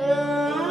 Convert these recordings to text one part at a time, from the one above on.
嗯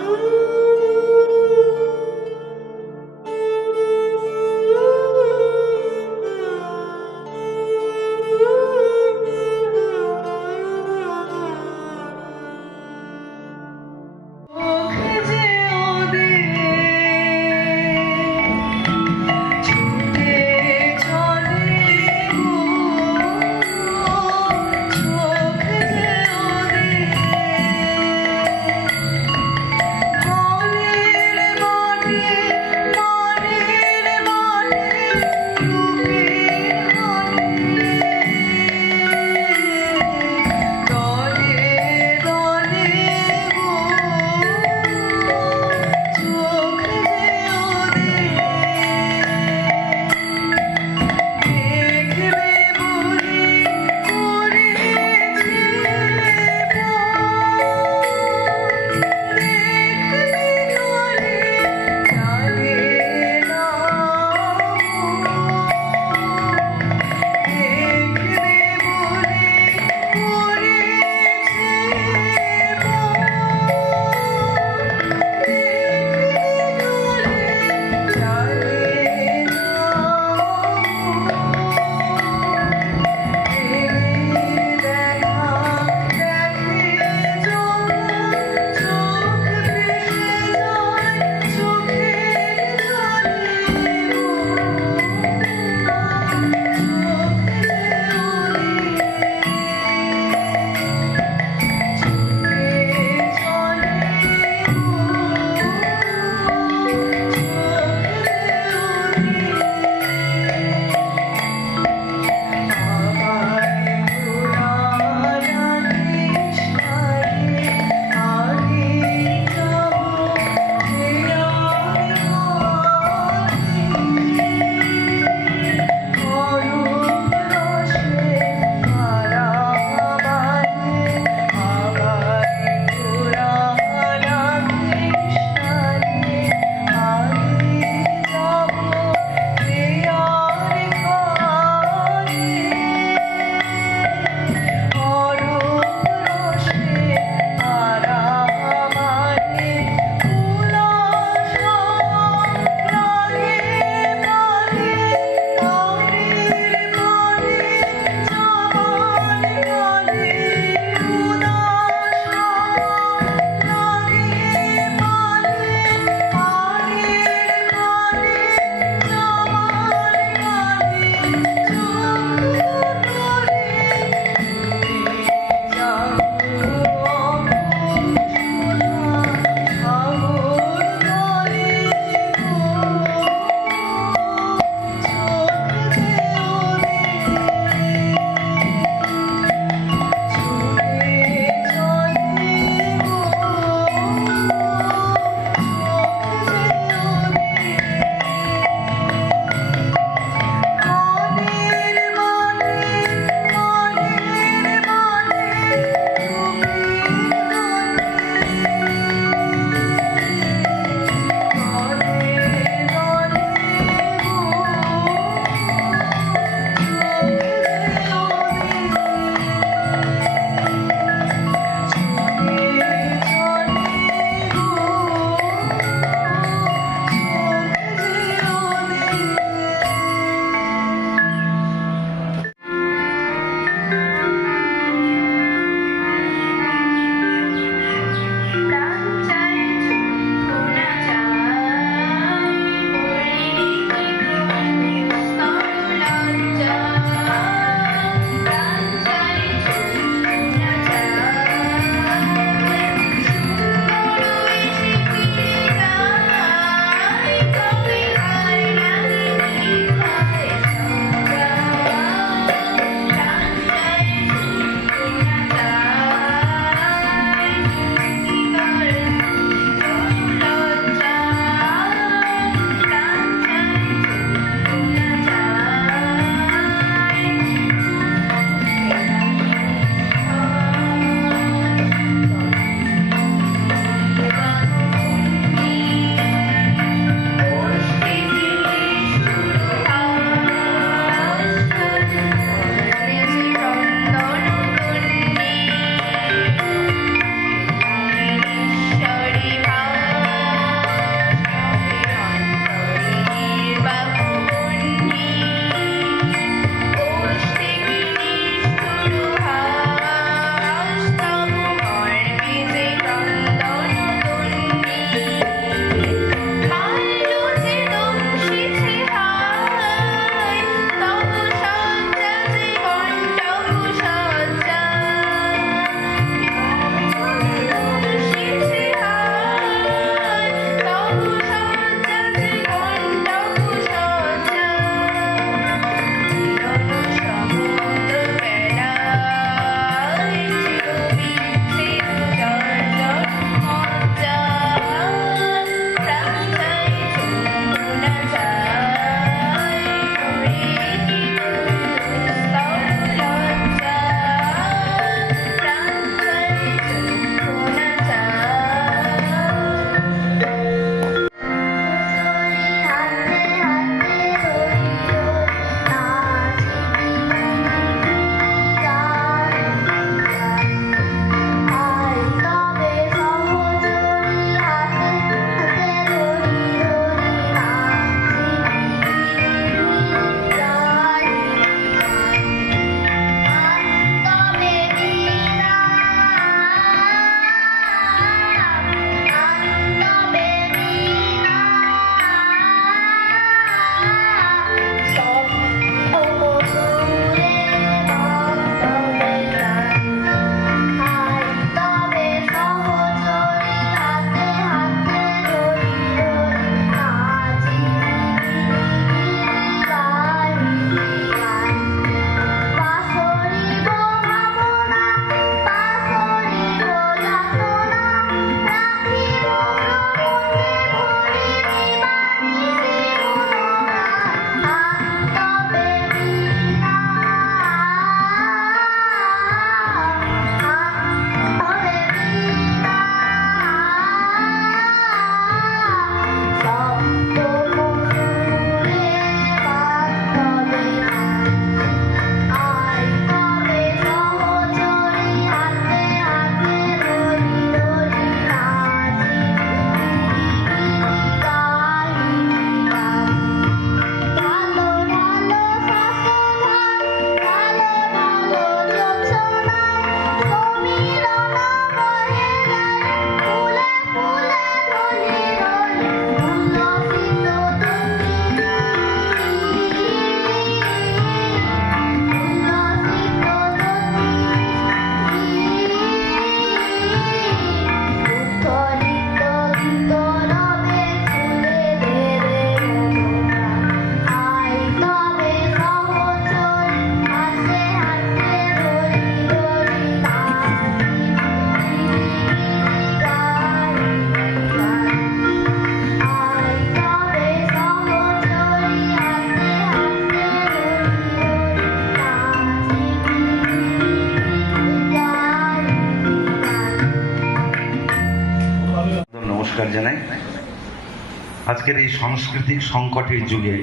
আজকের এই সাংস্কৃতিক সংকটের যুগে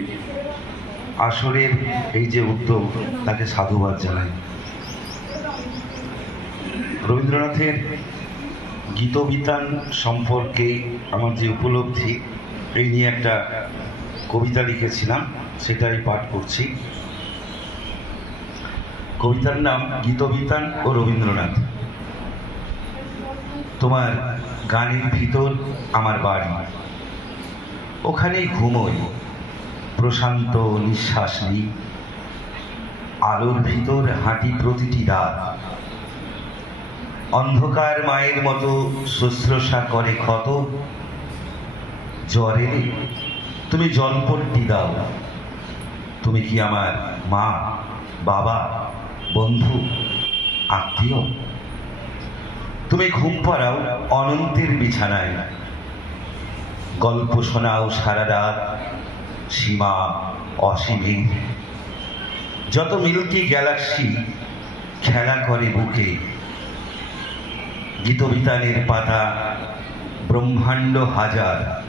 আসরের এই যে উদ্যোগ, তাকে সাধুবাদ জানাই। রবীন্দ্রনাথের গীতবিতান সম্পর্কে আমার যে উপলব্ধি, এই নিয়ে একটা কবিতা লিখেছিলাম সেটাই পাঠ করছি। কবিতার নাম গীতবিতান ও রবীন্দ্রনাথ। তোমার গানের ভিতর আমার বাড়ি। ওখানেই ঘুমোই। প্রশান্ত নিঃশ্বাস নিই। আলোর ভিতর হাঁটি প্রতিটি রাত। অন্ধকার মায়ের মতো শুশ্রূষা করে ক্ষত। জ্বরে, তুমি জলপট্টি দাও। তুমি কি আমার মা, বাবা, বন্ধু, আত্মীয়? তুমি ঘুম পাড়াও অনন্তের বিছানায়। গল্প শোনাও সারা রাত, সীমা অসীমে। যত মিল্কি গ্যালাক্সি খেলা করে বুকে, গীতবিতানের পাতা ব্রহ্মাণ্ড হাজার।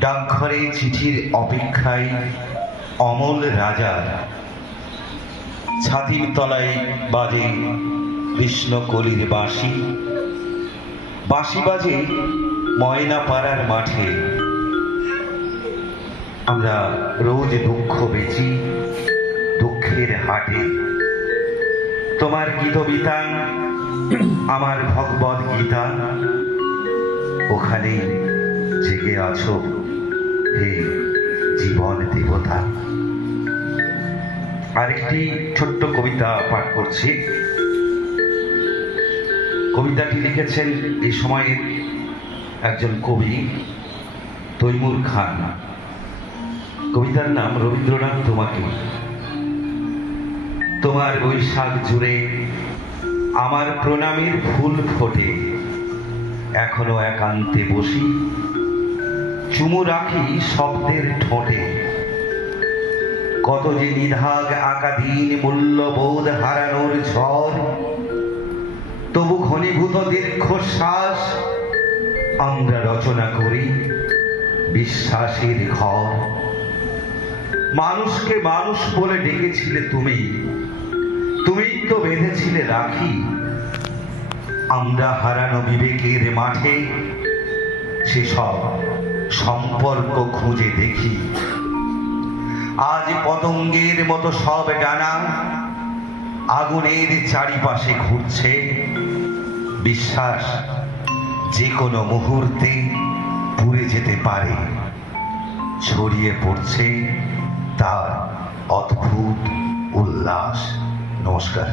ডাকঘরে চিঠির অপেক্ষায় অমল রাজার। ছাতির তলায় বাজে কৃষ্ণকলির বাঁশি। বাঁশি বাজে ময়না পাড়ার মাঠে আমরা রোজ দুঃখ বেচি, দুঃখের হাটে। তোমার গীতবিতান আমার ভগবত গীতা, ওখানে জেগে আছো হে জীবন দেবতা। আরেকটি ছোট্ট কবিতা পাঠ করছি। কবিতাটি লিখেছেন এই সময়ের একজন কবি, তৈমুর খান। কবিতার নাম রবীন্দ্রনাথ তোমাকে। তোমার বৈশাখ জুড়ে আমার প্রণামের ফুল ফোটে। এখনও একান্তে বসি, চুমু রাখি শব্দের ঠোঁটে। কত যে নিধাগ আকাধীন মূল্যবোধ হারানোর ঝড়, তবু ঘনীভূত দীর্ঘশ্বাস আমরা রচনা করি বিশ্বাসের ঘর। মানুষকে মানুষ বলে ডেকেছিলে তুমি। তুমি তো বেঁধেছিলে রাখি। আমরা হারানো বিবেকের মাঠে সেসব সম্পর্ক খুঁজে দেখি। আজ পতঙ্গের মতো সব ডানা আগুনের চারিপাশে ঘুরছে। বিশ্বাস যে কোনো মুহূর্তে পুড়ে যেতে পারে। ছড়িয়ে পড়ছে তার অদ্ভুত উল্লাস। নমস্কার।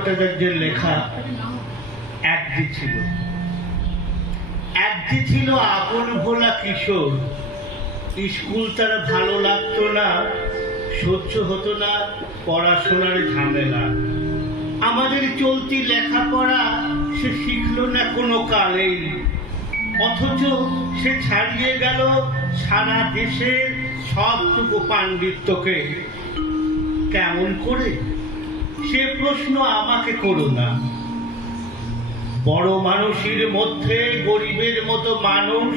ভট্টাচার্যের লেখা একটি ছিল। একটি ছিল আপন ভোলা কিশোর। স্কুল তার ভালো লাগতো না সহ্য হতো না, পড়াশোনার ঝামেলা। আমাদের চলতি লেখাপড়া সে শিখলো না কোনো কালেই। অথচ সে ছাড়িয়ে গেল সারা দেশের সবটুকু পাণ্ডিত্যকে। কেমন করে সে প্রশ্ন আমাকে করো না। বড় মানুষের মধ্যে গরিবের মতো মানুষ,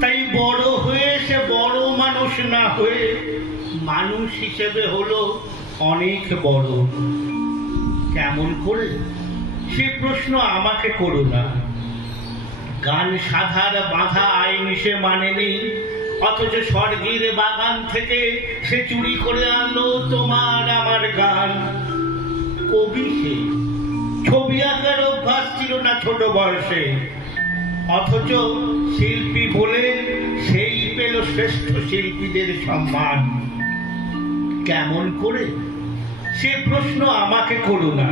তাই বড় হয়ে সে বড় মানুষ না হয়ে মানুষ হিসেবে হলো অনেক বড়। কেমন করে? সে প্রশ্ন আমাকে করো না। গান সাধার বাঁধা আইন সে মানেনি, অথচ স্বর্গের বাগান থেকে সে চুরি করে আনলো তোমার আমার গান। কবি সে। ছবি আঁকার অভ্যাস ছিল না ছোট বয়সে। অথচ শিল্পী বলে সেই পেল শ্রেষ্ঠ শিল্পীদের সম্মান। কেমন করে? সে প্রশ্ন আমাকে করো না।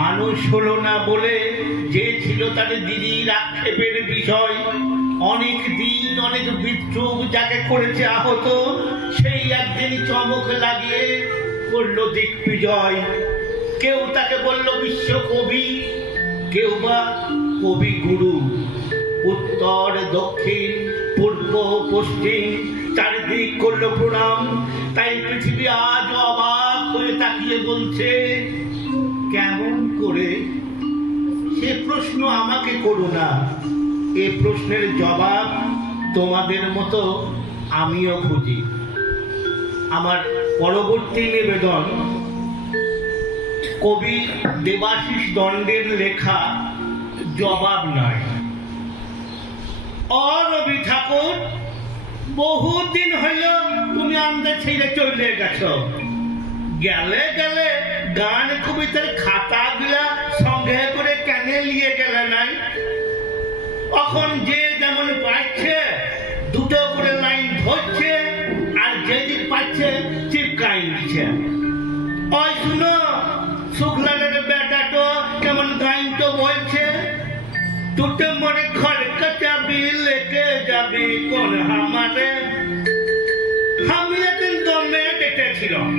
মানুষ হলো না বলে যে ছিল তার দিদির আক্ষেপের বিষয় অনেক দিন অনেক বিদ্রোহ যাকে করেছে আহত, সেই একদিন চমক লাগিয়ে করল দিগ্বিজয়। কেউ তাকে বলল, বিশ্বকবি। কেউ বা কবি গুরু উত্তর, দক্ষিণ, পূর্ব, পশ্চিম, চারিদিক করল প্রণাম। তাই পৃথিবী আজ অবাক হয়ে তাকিয়ে বলছে, কেমন করে সে প্রশ্ন আমাকে করো না। এ প্রশ্নের জবাব তোমাদের মতো আমিও খুঁজি। আমার পরবর্তী নিবেদন, কবি দেবাশিস দণ্ডের লেখা, জবাব নয় অ রবি ঠাকুর, বহুদিন হইল তুমি আমাদের ছেড়ে চলে গেছো। গেলে গেলে গান কবিতার খাতা গুলা সঙ্গে করে কেন নিয়ে গেলে নাই। এখন যে যেমন পাচ্ছে, দুটো করে লাইন ধরছে, আর যেদিন পাচ্ছে দিচ্ছে ওই শুনো শুক্লালের বেটাটো কেমন গাইন তো বলছে দুটো মনে খড়কা চাবি লেকে যাবি কোন আমারে আমি একদিন দমে ডেটেছিলাম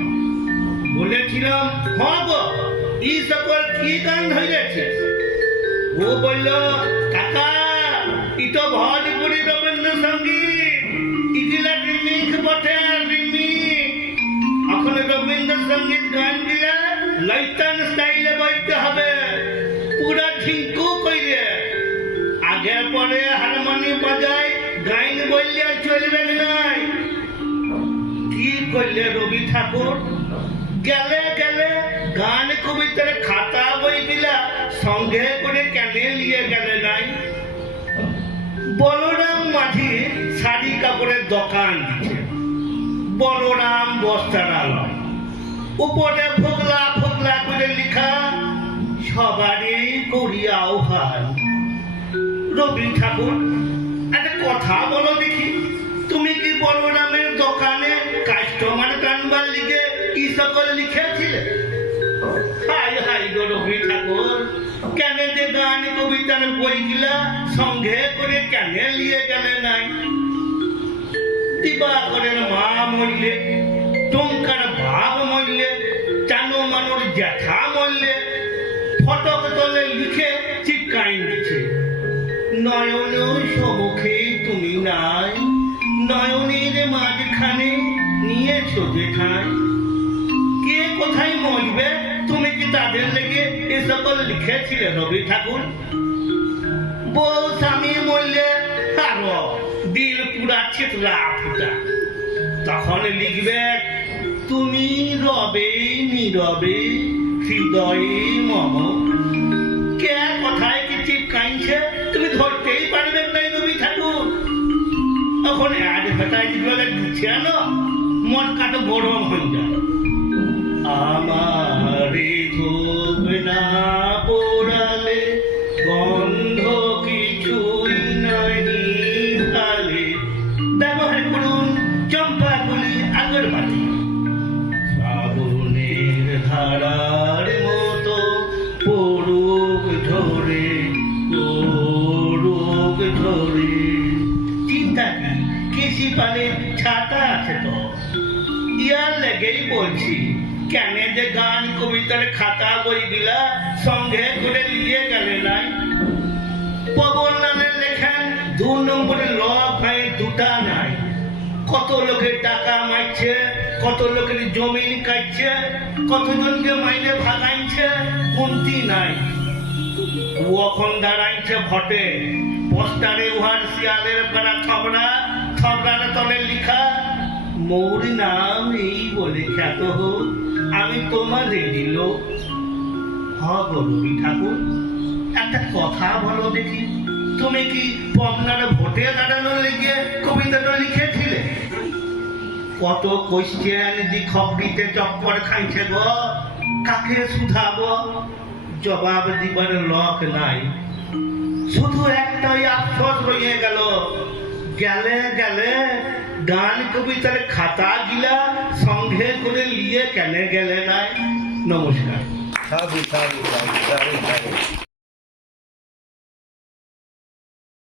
বলেছিলাম, হব, এই সকল কি গান হয়েছে ও বলল, কাকা ই তো ভোজপুরি রবীন্দ্রসঙ্গীত। ইগুলা রিমিক বটে, রিমিক। এখন রবীন্দ্রসঙ্গীত গান স্টাইলে হবে পুরা ঝিঙ্কু কইলে আগে পরে হারমোনি বাজায় গাইন বললে চলবে নাই কি করলে রবি ঠাকুর গেলে গেলে গান কবিতার খাতা বই দিলা সঙ্গে করে কেন নিয়ে গেলে নাই বলরাম মাঝি শাড়ি কাপড়ের দোকান দিচ্ছে বলরাম বস্ত্রালয়। উপরে ফোগলা ফোগলা করে লেখা, সবারই করি আহ্বান রবি ঠাকুর, একটা কথা বলো দেখি, তুমি কি বলরামের দোকানে কাস্টমার টানবার লিগে কি সকল লিখেছিলে? হাই হাই গো রবি ঠাকুর, কেন যে গান কবিতার বইগুলা সঙ্গে করে কেন নিয়ে গেলে নাই? দিবাকরের মা মরলে টঙ্কার ভাব মরলে চানো মানুষ জ্যাঠা মরলে ফটক তলে লিখে চিপকাই দিচ্ছে নয়ন সমুখে তুমি নাই, নয়নের মাঝখানে নিয়েছো যেখানে কে কোথায় মরবে? তুমি কি তাদের লেগে এ সকল লিখেছিলে রবি ঠাকুর? বউ স্বামী মরলে আরও দিল পুরা ছিটরা ফুটা। তখন লিখবে তুমি রবে, নীরবে, হৃদয়ে মম। কে কথায় কি চিপকাইছে তুমি ধরতেই পারবে নাই তুমি ঠাকুর। এখন অ্যাডভার্টাইজগুলো দিচ্ছে না মন কাটো গরম হয়ে যায়। আমারে ধূপ বলছি, কেন যে গান কবিতার খাতা বইগুলা সঙ্গে করে নিয়ে গেলে নাই? পবনলালের লেখেন, দু নম্বরের ল ভাই দুটা নাই। কত লোকের টাকা মারছে কত লোকের জমিন কাটছে, কতজনকে মাইনে ভাগাইছে কোনটি নাই। ও এখন দাঁড়াইছে ভটে, পোস্টারে উহার শিয়ালের পাড়া থবড়া, থবড়ার তলে লিখা মোর নাম এই বলে খ্যাত হোক, আমি তোমার গো রবি ঠাকুর, একটা কথা বলো দেখি, তুমি কি পবনার ভোটে কবিতাটা লিখেছিলে? কত কোশ্চেন খাইছে গো, কাকে শুধাবো? জবাব দিবার লক নাই। শুধু একটাই আফসোস রয়ে গেল, গেলে গেলে গান কবিতার খাতা গিলা সঙ্গে করে নিয়ে কেন গেলে নাই। নমস্কার।